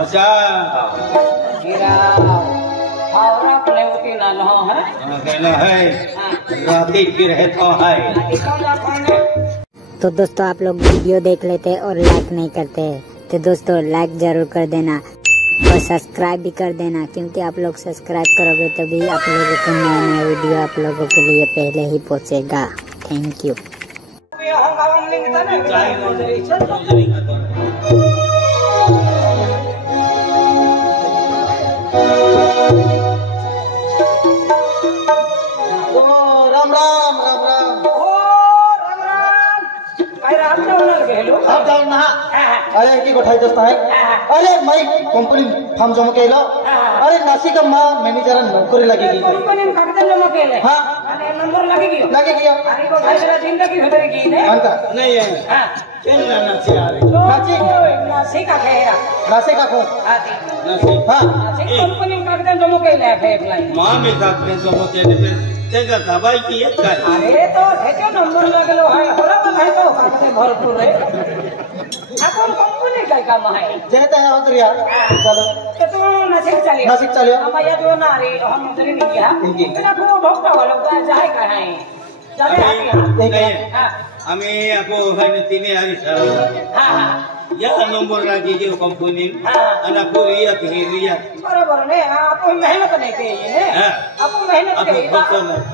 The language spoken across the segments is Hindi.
अच्छा हीरा आवरा अपने उती ना लो है कहना है राती फिर है तो है। तो दोस्तों आप लोग वीडियो देख लेते और लाइक नहीं करते, तो दोस्तों लाइक जरूर कर देना और सब्सक्राइब भी कर देना, क्योंकि आप लोग सब्सक्राइब करोगे तभी आप लोगों को नया नया वीडियो आप लोगों के लिए पहले ही पहुंचेगा। Thank you. राम राम राम राम। आप जाओ ना। अरे की गोठाई दोस्त है। अरे मैं कंपनी फार्म जमा केलो। अरे नासिक मां मैनेजर नौकरी लगेगी। कंपनी में कागज जमा केले। हां अरे नंबर लगेगी। लगेगी। अरे गोठाई तेरा जिंदगी होतेगी ने। अंका नहीं है। हां चल ना से आ रही नासिक का खेरा। नासिक का को। आती नासिक हां नासिक कंपनी में कागज जमा केले है अप्लाई। मां में कागज जमा केले तेगा दवाई की एक का। अरे तो हेचो नंबर लगलो है बराबर है तो कागज भरपूर है। अपन कंपनी का काम है जेता है उतरिया चलो तो तू नासिक चलियो हमारा जो ना रे हम उतरी नहीं गया तेरा को भक्ता वाला का जाए कहां है चले आती हां हमें आपको है तीन हरी सर हां हां या नंबर लगी जो कंपनी अना पूरी या कहिरिया बराबर ने आप मेहनत नहीं की है आप मेहनत की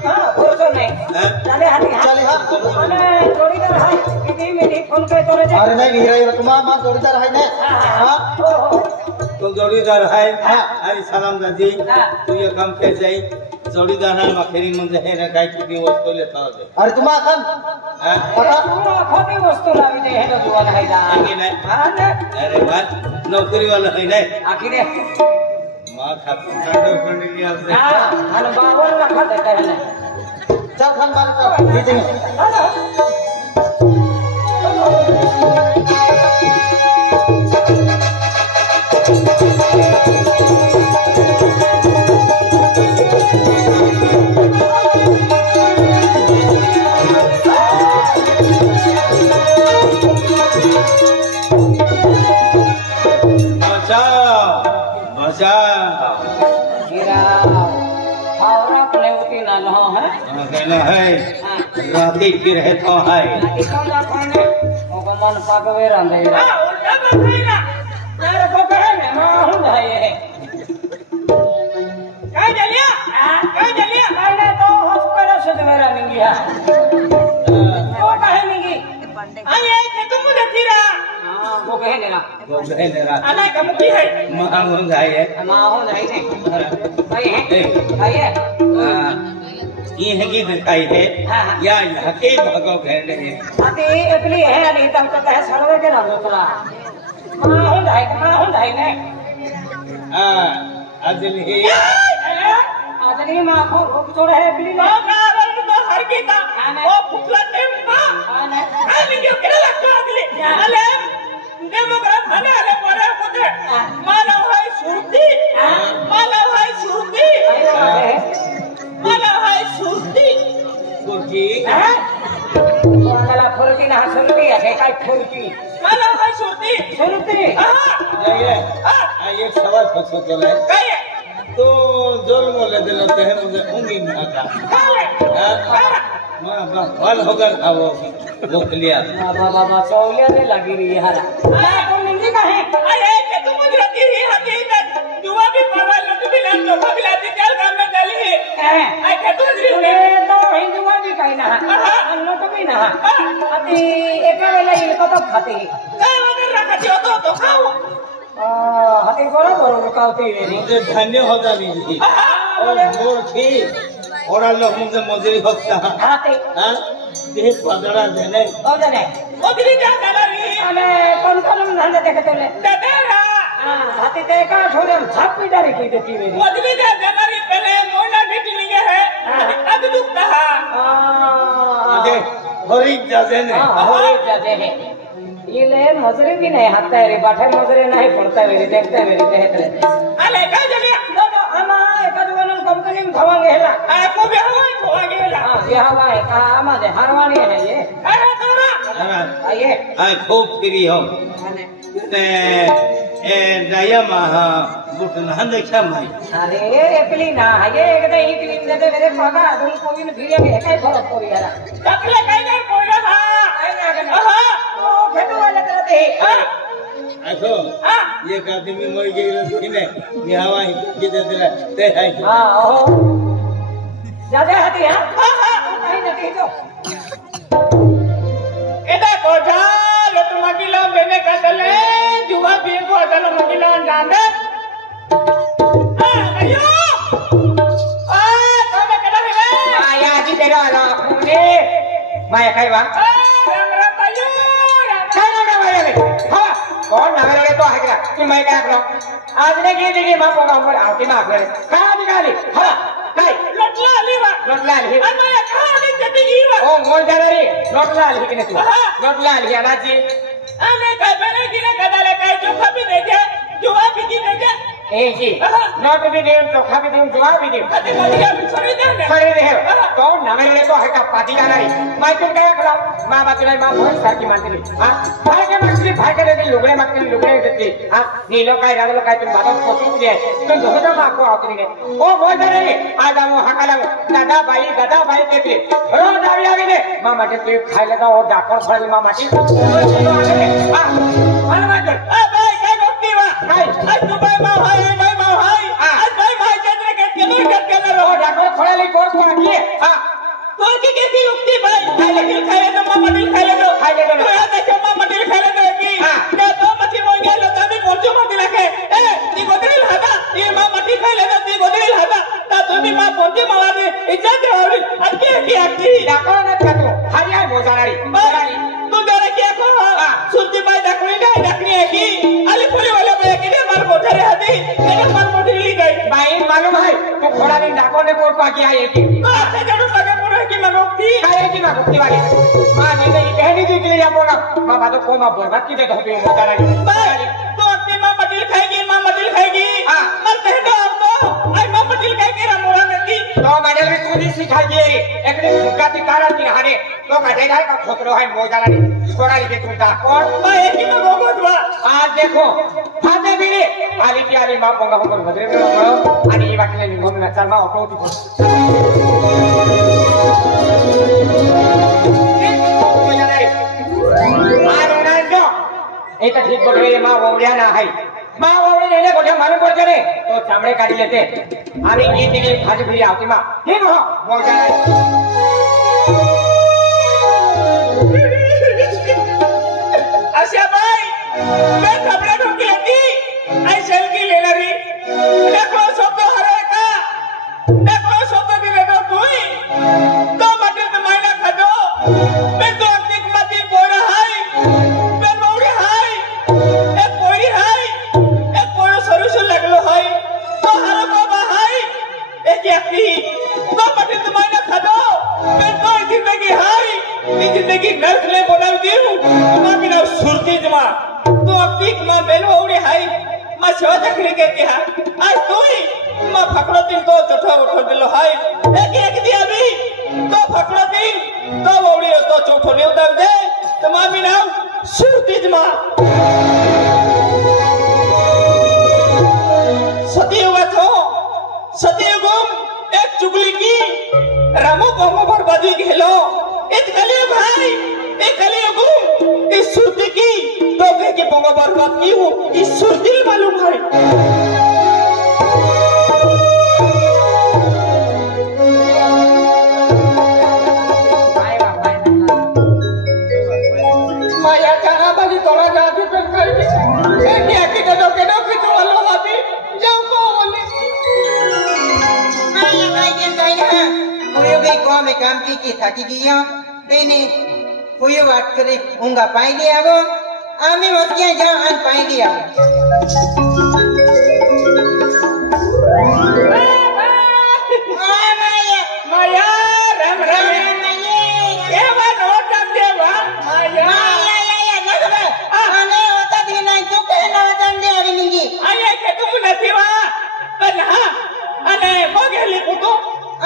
हां फुर्सत नहीं चले हां अरे जोड़ीदार है कितनी मेरी फोन पे तोरे अरे नहीं हीरा तुम्हारा मां जोड़ीदार है ने हां तो जोड़ीदार है अरे सलाम दादी तू ये काम कर जाई जोड़ीदार ना मखेरी म्हणजे है ना काय किती वस्तू लेता होते। अरे तुम्हा खान पता खोटी वस्तू लावी दे है तो जुवान है दा अरे बात नौकरी वाला है ना आखिर मां खाती कांडो फंड लिया से हां अन 52 लाख देता है ना चल खान बाल चल मीटिंग हीरा आवरा अपने उती ना लो है कहना है राती फिर है तो है इकौला खाने ओको मन पागवे रंदे हां उल्टा बखैला तेरे को कहे ने मां हूं है कह जलिया मैंने तो हॉस्पिटल से मेरा मिंगिया वो कहे मिंगी आए के तुम मुझे फिरा हां वो कहे नेरा अना कमुकी है मां हो जाए मां हो नहीं भाई है हां ये है कि दिखाई है या यहाँ के भागो कहने हैं अति एकली है अली तब तक है सर्वे के ना होतला मां हो जाए ने हां अजली मां को रोक छोड़ है एकली मां का तो हर की था वो फुकला ने मां नहीं क्यों केला लगता अगली अले डेमोक्रेट हने अले परे पुत्र मानव है सुरती मानव है सुरती मानव है सुरती कुर्ती वाला फुरती ना सुरती है काय फुरती मानव है सुरती हां ये एक सवाल पूछो तो ले काय तो जोर बोले देते हैं मुझे उंगी माता मां फल होगा खाओ भूख लिया बाबा सौलिया ने लगी रही है मैं तो निंदी का है अरे के तुम मुझे रती ही हकीकत दुआ भी पावा लट भी लान तो भी लाती चल काम में चली है आई के तू तो हिंदुआ भी कहना है अन्नो तो भी ना अति एक वेला इनको तो खाते ही का वगैरह रखती हो तो खाओ हाथी बराबर रुकावती है मुझे धन्य होता नहीं और मोर थी और लोग मुझे मजूरी होता हाथी हां ये पदरा देने ओ देने मजूरी जा देने अरे कौन धंधा देखते ले देरा हाथी ते का छोड़े छापी डारी की देती मेरी मजूरी जा देने पहले मोना ढीटी लिए है अब दुख कहा मुझे होरी जाते ने होरी जाते हैं ये ले मजूरी भी नहीं हाथ है रे बाठे मजूरी नहीं पड़ता मेरी देखते मेरी कहते अरे का जलिया तो आमा एक जवन कंपनी में खवांगे है ना को भी हवा खवांगे है हां ये हवा है का आमा दे हरवानी है ये अरे तोरा आइए खूब फ्री हो daya maha bukan hande khamai अरे एकली ना ये एकदा ही क्लीन देते मेरे पापा अदुल को भी भिड़े में काय फरक पड़ी यार कपले काय नाही पोरा हा काय ना आहा ओ खेतू वाले करते असो ये आदमी मर गई रही ने मी हवा ही किते दिला ते है हां ओहो ज्यादा हती हां हां काही नाही तो एदा कोठा लोट मगिला बेने काटले जुवा बी को अदल मगिला डांडे अयो आ कामे कदा है माया जी तेरा ना पुणे माया काय बा राम राम अयो काय ना माया हां कौन नागरे तो है क्या तुम मैं क्या करो आज ने की दी मां पोगा पर आती ना करे का निकाली हां काय लोटला आली अरे खाली जदी वा ओ मोल जारी लोटला आली किने तू लोटला आली अनाजी अरे काय बने किने कदाले काय जो खबी देखे जुवा भी की देखे ए जी नोट भी दे तो खबी दे जुवा भी दे कदे मदिया भी छोड़ी दे कौन नागरे तो है का पाती का नहीं मैं तुम क्या करो मां बात नहीं मां बहुत सार की मानती हां भाई के मछली भाई के दे लुगड़े देती हां नीलो काय रागलो काय तुम बात पोछू दे तुम दोनों मां को आउतरी ने ओ बोल दे आज हम हकाला दादा भाई कहते रोज आवी ने मां माटे तू खाई लगा और डाकर फड़ी मां माटी हां माल माटे ए भाई काय गोती वा काय आज तू भाई मां हाय आज भाई भाई चंद्र के के रो डाकर फड़ाली कोर को आकी हां तो की कैसी युक्ति भाई खाई ले तो मां माटी खाई ले तो यार देखो मां माटी खाई ले की मैं तो मछली मोई गया लता में कोचो माटी रखे ए ती गोदरी लादा ये मां माटी खाई ले ती गोदरी लादा ता तुम्ही मां कोचो मावाने इज्जत देवरी अटके की आकी डाको न कातो हरिया मोजारारी तू जरा क्या को सुनती भाई डाकनी है की अली पुली वाले भाई की ने मार कोठरे हदी मेरे मार कोठी ली गई भाई मालूम है तू घोड़ा ने डाको ने कोट पाकी आई की ऐसे जरूर पगे पुरो की मगोक्ति काय की मगोक्ति वाली मां ने नहीं कहनी जी के लिए या बोला मां बात को मां बोल बात की दे धोती मोजारारी तो अपनी मां मटिल खाएगी मर कहना अब तो आई मां मटिल खाएगी रामोला नदी तो मडल में कूदी सिखाई एकने सुगाती कारा की हाने तो गडेगा का खोतरो है मोजारारी छोड़ा ली तू दा कौन मैं एक ही में गोगोदवा आज देखो फादे बिले आली की आली मां पोंगा होकर बदरे में पड़ो आणि ये बाटले निघून ना चल मां ऑटो होती मोजारारी आरो ना जो ए तो ठीक गोठे मां वोवड्या ना है मां वोवडे नेले गोठे मालूम पड़ते रे तो चामड़े काढी लेते आणि ये तिने भाजी भी आती मां ठीक हो मोजारारी आशा भाई मैं कपड़े ढूंढ के आती आई सेल्फी लेना री देखो सब तो हरे का देखो सब तो दिले तो तू ही तो मटिल तो मायना खदो मैं तो अपनी मती पोरा हाय मैं मोड़ी हाय एक पोरी हाय एक पोरो सरुस लगलो हाय तो हरो को हाय एक याकी तो मटिल तो मायना खदो मैं तो जिंदगी हाय ये जिंदगी नर्क ले बनाव देऊ मां बिना सुरती जमा तो अपनी मां बेलो ओडे हाय मां सेवा चकरी के हा आज तू ही मां फकड़ो दिन तो चठा उठो दिलो हाय एक दिया भी तो फकड़ो दिन तो ओडे तो चोठो ले उदाव दे तो मां बिना सुरती जमा सतीयुगम एक चुगली की रामो बंगो बर्बादी गेलो एक कलियुग भाई एक कलियुगम इस सुरती की तो के बंगो बर्बाद की हूं इस सुरती मालूम है माया कहां बाजी तोरा जाती पे कर के आके के तो वालो अभी जाओ को बोले माया भाई के कहना कोई भी को में काम की थाकी दियो देने कोई बात करे उंगा पाई दिया वो आमी मतिया जा अन पाई दिया माया राम राम ये बात हो तब देवा माया आने होता दिन तू कहना दंडे अभी निगी आये के तुम नथीवा पण हां अने मोगेली कुतो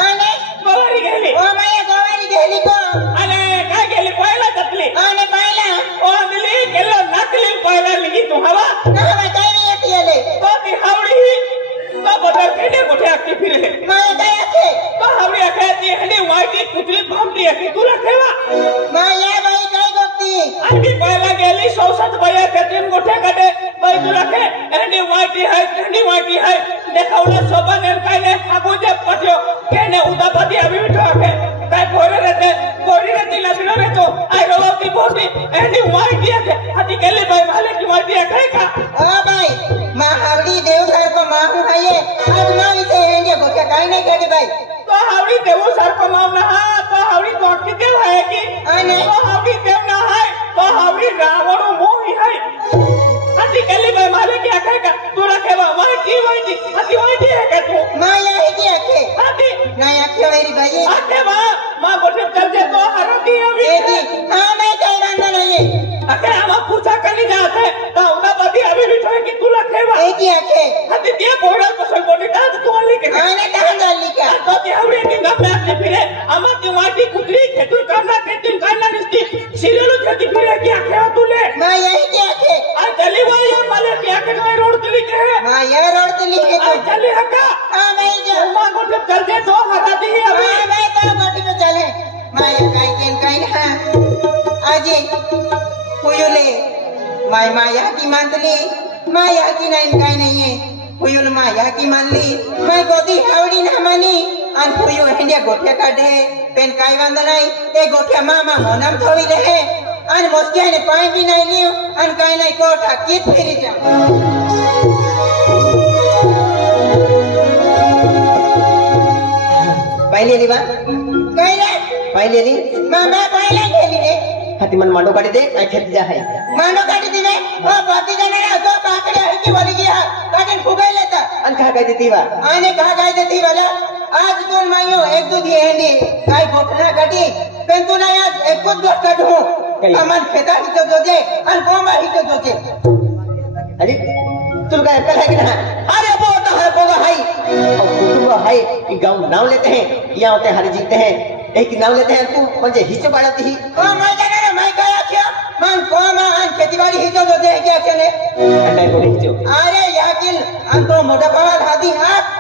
आने गोवारी गेली ओ माया गोवारी गेली को अने काय गेली पहिला तपली आने पहिला ओ दिली केलो नकली पहिला लिगी तू हवा ना बताई माँ हावड़ी देव सर को माँ हूँ है ये आज माँ इसे हेंगे गोटे काई नहीं करी भाई तो हावड़ी देव सर को माव ना तो हावड़ी कोट की देव है कि आने तो हावड़ी देव ना है तो हावड़ी रावण मोही है हटी कली भाई माले क्या कहेगा तू रखेगा मां की वही थी हटी वही थी है क्या तू माँ यही की आखे हटी ना आखे मेरी भाई आके मां गोटे कर दे तो हरती अभी ये थी हाँ मैं कहीं रंगा नहीं है अगर हम पूछा करने जाते तो उनका पति अभी भी तो है कि तू रखेगा एक ही आखे हटी दिया बोड़ा को सल बोली था तू वाली के आने कहाँ डाल ली क्या तो ते हवड़ी के गप में आते फिरे अमर तू माटी कुतरी के तू करना के तुम करना निस्ती सीरियलो जति फिरे क्या खेवा तूले माँ यही की आखे आज चली वो ये माले क्या के रोड चली के है माँ यह रोड तो लिखे तो आज चली हका हाँ मैं जो मां को जब चल दे तो हटा दी अभी हाँ मैं तो गोटी पे चले माँ ये काई केन काई ना आज पुयुले माँ यहाँ की मानतली माँ यहाँ की नहीं काई नहीं है पुयुल माँ यहाँ की मान ली मैं गोदी हावड़ी ना मानी अन पुयु हिंडिया गोठिया काढे पेन काई वांदा नहीं ए गोठिया माँ होनम थोड़ी रहे अन मोस्किया ने पाए भी नहीं लियो अन काई नहीं कोठा कित फिरी जा पहले ली बा काई रे पहले ली माँ पहले खेली रे हाथी मन मांडो काटी दे आई खेत जा है मांडो काटी दिवे ओ बाती जाने ना दो काकड़े है की बोली गया काटिन फुगाई लेता अन खा गई देती बा आने कहा गाय देती वाला आज तुम मायो एक दूध ये हैंडी काय गोठना काटी पेन तू ना आज एक खुद गोठ काटू अमन खेता ही तो जोजे अन गोमा ही तो जोजे अरे तू का अकल है कि ना अरे वो तो है बोगा है और कुटुंब है कि गांव नाम लेते हैं यहाँ होते हर जीते हैं एक नाम लेते हैं तू मुझे हिचो बाड़ती ही ओ मैं जाने रे मैं कहा क्या मन गोमा अन खेतीबाड़ी ही तो जोजे क्या चले अंडा बोले हिचो अरे याकिल अन तो मोटा पावा हाथी हाथ